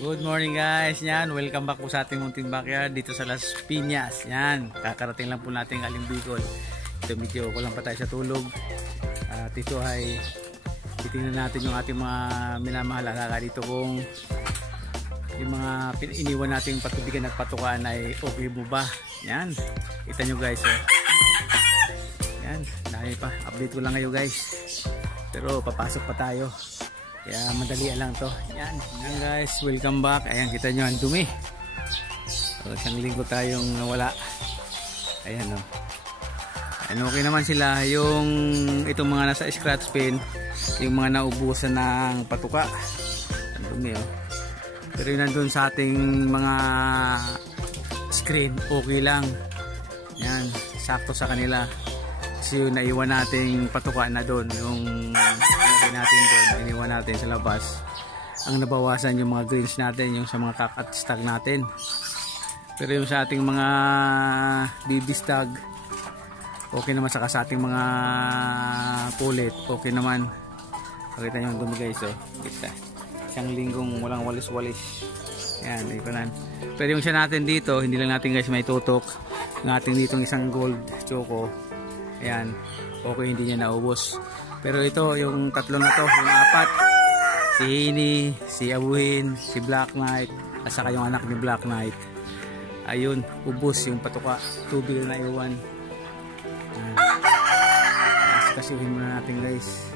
Good morning guys, yan, welcome back po sa ating munting backyard dito sa Las Piñas. Yan, kakarating lang po natin Aling Bicol. Ito medyo kulang pa tayo sa tulog. At ito ay titingnan natin yung ating mga minamahal alaga dito kung yung mga iniwan nating patubigan at patukaan ay okay mo ba. Yan, kita nyo guys. Yan, dahil pa, update ko lang kayo guys. Pero papasok pa tayo. Kaya madali lang to. Yan guys, welcome back. Ayan, kita nyo ang dumi. So, isang linggo tayong nawala. Ayan o. Ayan, okay naman sila. Yung itong mga nasa scratch pin, yung mga naubusan ng patuka. Ang dumi o. Pero yun nandun sa ating mga screen, okay lang. Yan, sakto sa kanila. Kasi yung naiwan nating patuka na doon, yung nilagay natin doon, iniwan natin sa labas, ang nabawasan yung mga greens natin, yung sa mga kakat stag natin. Pero yung sa ating mga baby stag, okay naman. Saka sa ating mga pulit, okay naman. Pakita nyo yung dumi guys, oh. Kita. Isang linggong walang walis-walis. Yan, ipanan. Pero yung siya natin dito, hindi lang natin guys may tutok. Ng ating ditong isang gold choco. Ayan, okay, hindi niya naubos. Pero ito, yung tatlo na to, yung apat, si Hini, si Abuhin, si Black Knight, at saka yung anak ni Black Knight, ayun, ubos yung patuka, tubig na iwan. Kasihin muna natin guys.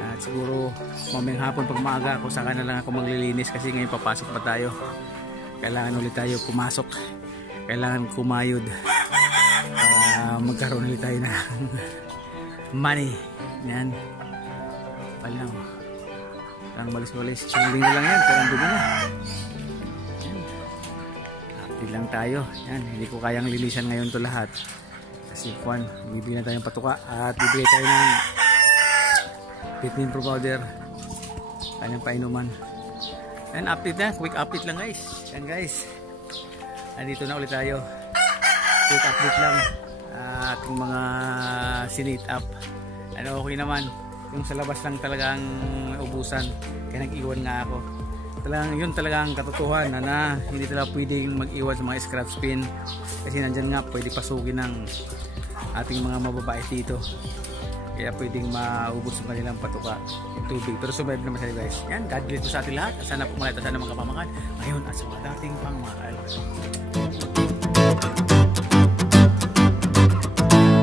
At siguro mamayang hapon pag maaga ako, saka na lang ako maglilinis kasi ngayon papasok pa tayo. Kailangan ulit tayo pumasok, kailangan kumayod. Magkaroon ulit tayo na money. Yan, palang lang balis-balis. Isang linggo lang yan, pero ang dumi na. Yan, happy lang tayo. Yan, hindi ko kayang lilisan ngayon to lahat kasi kwan, bibigyan na tayong patuka at bibigyan tayo ng vitamin pro powder, kanyang painuman. Yan, update na, quick update lang guys. Yan guys, andito na ulit tayo, quick update lang. Ating mga sinit up, ano, okay naman. Yung sa labas lang talagang ubusan, kaya nag-iwan nga ako. Talagang yun talagang katotohanan na hindi talaga pwedeng mag-iwan sa mga scratch pin kasi nandyan nga pwede pasukin ng ating mga mababait dito, kaya pwedeng maubos yung kanilang patuka, yung tubig. Pero survive naman sila guys. Yan, God bless po sa ating lahat. Sana pumalita, sana magkapamakan ngayon at sa mga dating pangmahal.